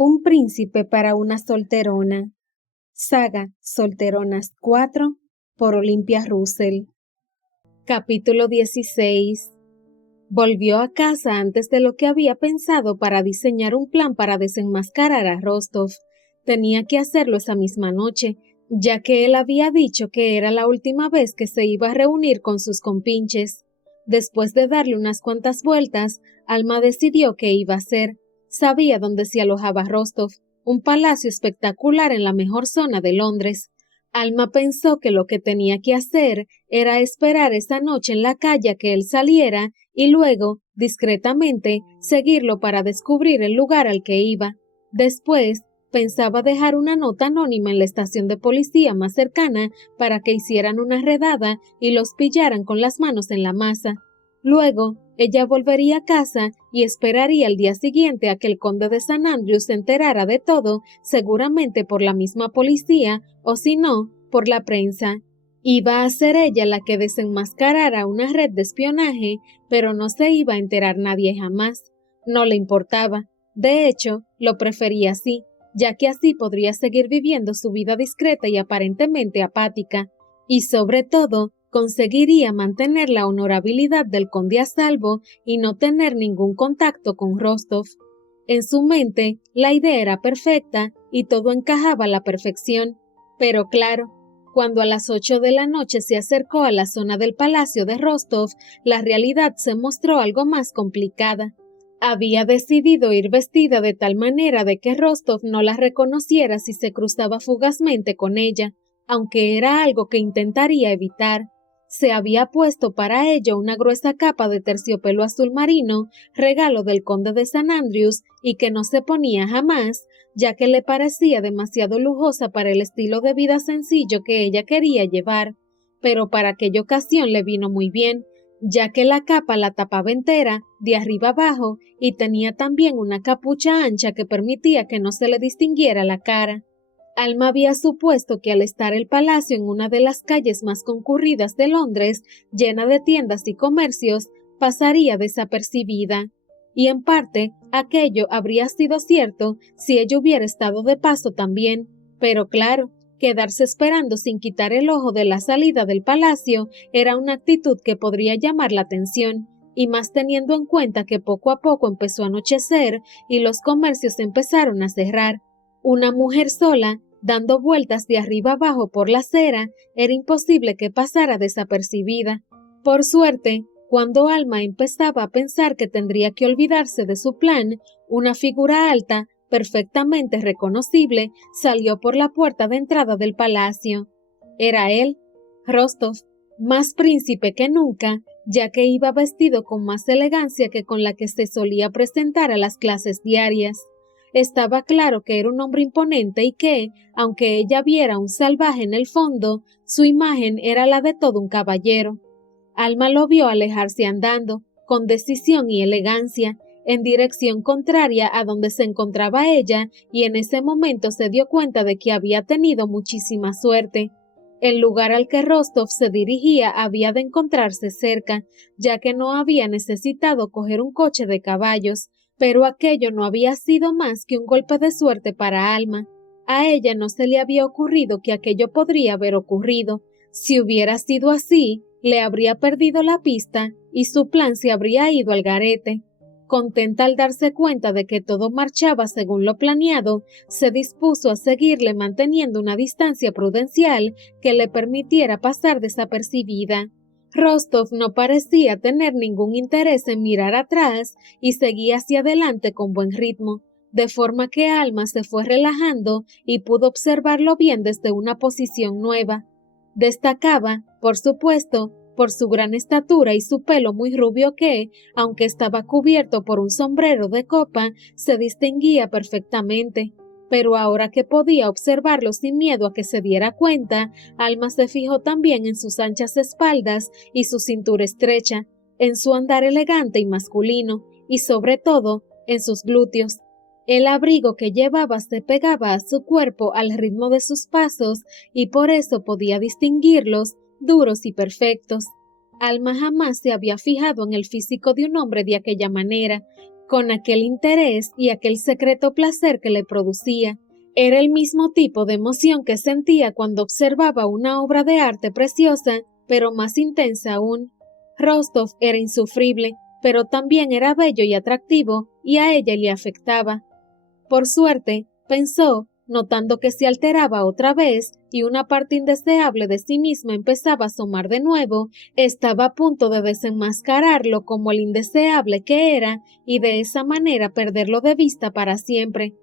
Un príncipe para una solterona. Saga Solteronas 4 por Olympia Russell. Capítulo 16. Volvió a casa antes de lo que había pensado para diseñar un plan para desenmascarar a Rostov. Tenía que hacerlo esa misma noche, ya que él había dicho que era la última vez que se iba a reunir con sus compinches. Después de darle unas cuantas vueltas, Alma decidió qué iba a hacer. Sabía dónde se alojaba Rostov, un palacio espectacular en la mejor zona de Londres. Alma pensó que lo que tenía que hacer era esperar esa noche en la calle a que él saliera y luego, discretamente, seguirlo para descubrir el lugar al que iba. Después, pensaba dejar una nota anónima en la estación de policía más cercana para que hicieran una redada y los pillaran con las manos en la masa. Luego, ella volvería a casa y esperaría el día siguiente a que el conde de St. Andrews se enterara de todo, seguramente por la misma policía o si no, por la prensa. Iba a ser ella la que desenmascarara una red de espionaje, pero no se iba a enterar nadie jamás. No le importaba. De hecho, lo prefería así, ya que así podría seguir viviendo su vida discreta y aparentemente apática. Y sobre todo, conseguiría mantener la honorabilidad del conde a salvo y no tener ningún contacto con Rostov. En su mente, la idea era perfecta y todo encajaba a la perfección. Pero claro, cuando a las 8 de la noche se acercó a la zona del palacio de Rostov, la realidad se mostró algo más complicada. Había decidido ir vestida de tal manera de que Rostov no la reconociera si se cruzaba fugazmente con ella, aunque era algo que intentaría evitar. Se había puesto para ello una gruesa capa de terciopelo azul marino, regalo del conde de St. Andrews, y que no se ponía jamás, ya que le parecía demasiado lujosa para el estilo de vida sencillo que ella quería llevar. Pero para aquella ocasión le vino muy bien, ya que la capa la tapaba entera, de arriba abajo, y tenía también una capucha ancha que permitía que no se le distinguiera la cara. Alma había supuesto que al estar el palacio en una de las calles más concurridas de Londres, llena de tiendas y comercios, pasaría desapercibida. Y en parte, aquello habría sido cierto si ella hubiera estado de paso también, pero claro, quedarse esperando sin quitar el ojo de la salida del palacio era una actitud que podría llamar la atención, y más teniendo en cuenta que poco a poco empezó a anochecer y los comercios empezaron a cerrar. Una mujer sola, dando vueltas de arriba abajo por la acera, era imposible que pasara desapercibida. Por suerte, cuando Alma empezaba a pensar que tendría que olvidarse de su plan, una figura alta, perfectamente reconocible, salió por la puerta de entrada del palacio. Era él, Rostov, más príncipe que nunca, ya que iba vestido con más elegancia que con la que se solía presentar a las clases diarias. Estaba claro que era un hombre imponente y que, aunque ella viera un salvaje en el fondo, su imagen era la de todo un caballero. Alma lo vio alejarse andando, con decisión y elegancia, en dirección contraria a donde se encontraba ella, y en ese momento se dio cuenta de que había tenido muchísima suerte. El lugar al que Rostov se dirigía había de encontrarse cerca, ya que no había necesitado coger un coche de caballos, pero aquello no había sido más que un golpe de suerte para Alma. A ella no se le había ocurrido que aquello podría haber ocurrido. Si hubiera sido así, le habría perdido la pista y su plan se habría ido al garete. Contenta al darse cuenta de que todo marchaba según lo planeado, se dispuso a seguirle manteniendo una distancia prudencial que le permitiera pasar desapercibida. Rostov no parecía tener ningún interés en mirar atrás y seguía hacia adelante con buen ritmo, de forma que Alma se fue relajando y pudo observarlo bien desde una posición nueva. Destacaba, por supuesto, por su gran estatura y su pelo muy rubio que, aunque estaba cubierto por un sombrero de copa, se distinguía perfectamente. Pero ahora que podía observarlo sin miedo a que se diera cuenta, Alma se fijó también en sus anchas espaldas y su cintura estrecha, en su andar elegante y masculino, y sobre todo, en sus glúteos. El abrigo que llevaba se pegaba a su cuerpo al ritmo de sus pasos y por eso podía distinguirlos, duros y perfectos. Alma jamás se había fijado en el físico de un hombre de aquella manera, con aquel interés y aquel secreto placer que le producía. Era el mismo tipo de emoción que sentía cuando observaba una obra de arte preciosa, pero más intensa aún. Rostov era insufrible, pero también era bello y atractivo, y a ella le afectaba. Por suerte, pensó, notando que se alteraba otra vez y una parte indeseable de sí misma empezaba a asomar de nuevo, estaba a punto de desenmascararlo como el indeseable que era y de esa manera perderlo de vista para siempre.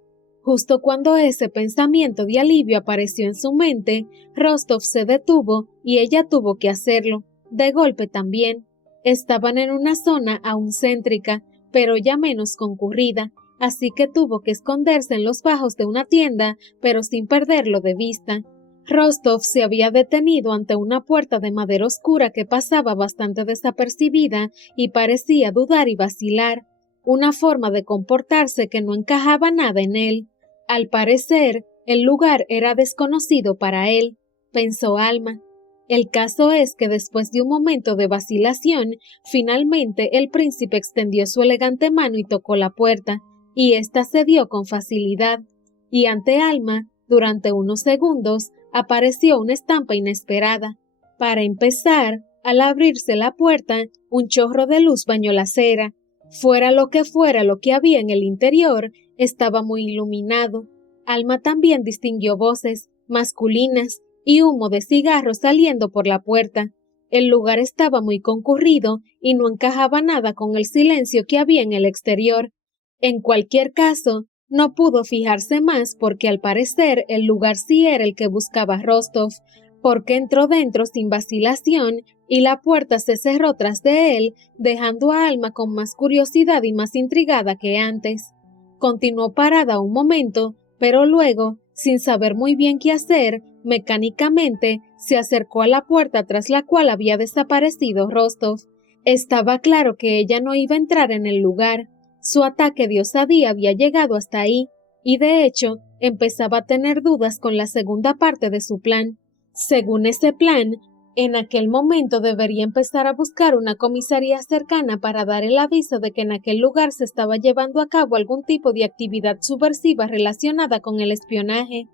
Justo cuando ese pensamiento de alivio apareció en su mente, Rostov se detuvo y ella tuvo que hacerlo, de golpe también. Estaban en una zona aún céntrica, pero ya menos concurrida, así que tuvo que esconderse en los bajos de una tienda, pero sin perderlo de vista. Rostov se había detenido ante una puerta de madera oscura que pasaba bastante desapercibida y parecía dudar y vacilar, una forma de comportarse que no encajaba nada en él. Al parecer, el lugar era desconocido para él, pensó Alma. El caso es que después de un momento de vacilación, finalmente el príncipe extendió su elegante mano y tocó la puerta, y ésta cedió con facilidad, y ante Alma, durante unos segundos, apareció una estampa inesperada. Para empezar, al abrirse la puerta, un chorro de luz bañó la acera. Fuera lo que había en el interior, estaba muy iluminado. Alma también distinguió voces masculinas y humo de cigarros saliendo por la puerta. El lugar estaba muy concurrido y no encajaba nada con el silencio que había en el exterior. En cualquier caso, no pudo fijarse más porque al parecer el lugar sí era el que buscaba Rostov, porque entró dentro sin vacilación y la puerta se cerró tras de él, dejando a Alma con más curiosidad y más intrigada que antes. Continuó parada un momento, pero luego, sin saber muy bien qué hacer, mecánicamente se acercó a la puerta tras la cual había desaparecido Rostov. Estaba claro que ella no iba a entrar en el lugar. Su ataque de osadía había llegado hasta ahí, y de hecho empezaba a tener dudas con la segunda parte de su plan. Según ese plan, en aquel momento debería empezar a buscar una comisaría cercana para dar el aviso de que en aquel lugar se estaba llevando a cabo algún tipo de actividad subversiva relacionada con el espionaje.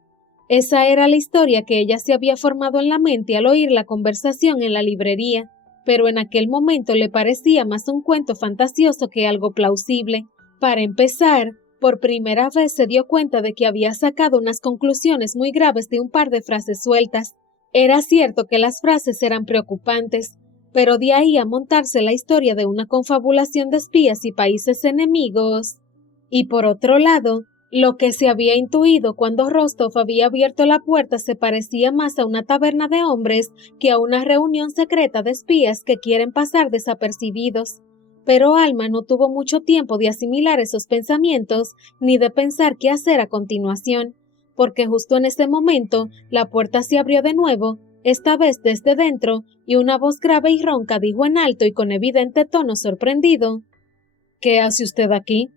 Esa era la historia que ella se había formado en la mente al oír la conversación en la librería, pero en aquel momento le parecía más un cuento fantasioso que algo plausible. Para empezar, por primera vez se dio cuenta de que había sacado unas conclusiones muy graves de un par de frases sueltas. Era cierto que las frases eran preocupantes, pero de ahí a montarse la historia de una confabulación de espías y países enemigos. Y por otro lado, lo que se había intuido cuando Rostov había abierto la puerta se parecía más a una taberna de hombres que a una reunión secreta de espías que quieren pasar desapercibidos. Pero Alma no tuvo mucho tiempo de asimilar esos pensamientos ni de pensar qué hacer a continuación, porque justo en ese momento la puerta se abrió de nuevo, esta vez desde dentro, y una voz grave y ronca dijo en alto y con evidente tono sorprendido: «¿Qué hace usted aquí?»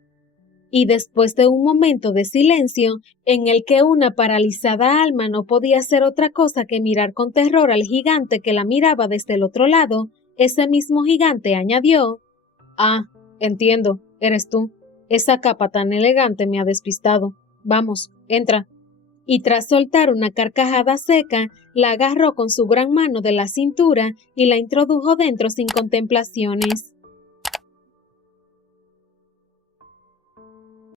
Y después de un momento de silencio, en el que una paralizada Alma no podía hacer otra cosa que mirar con terror al gigante que la miraba desde el otro lado, ese mismo gigante añadió: «Ah, entiendo, eres tú. Esa capa tan elegante me ha despistado. Vamos, entra». Y tras soltar una carcajada seca, la agarró con su gran mano de la cintura y la introdujo dentro sin contemplaciones.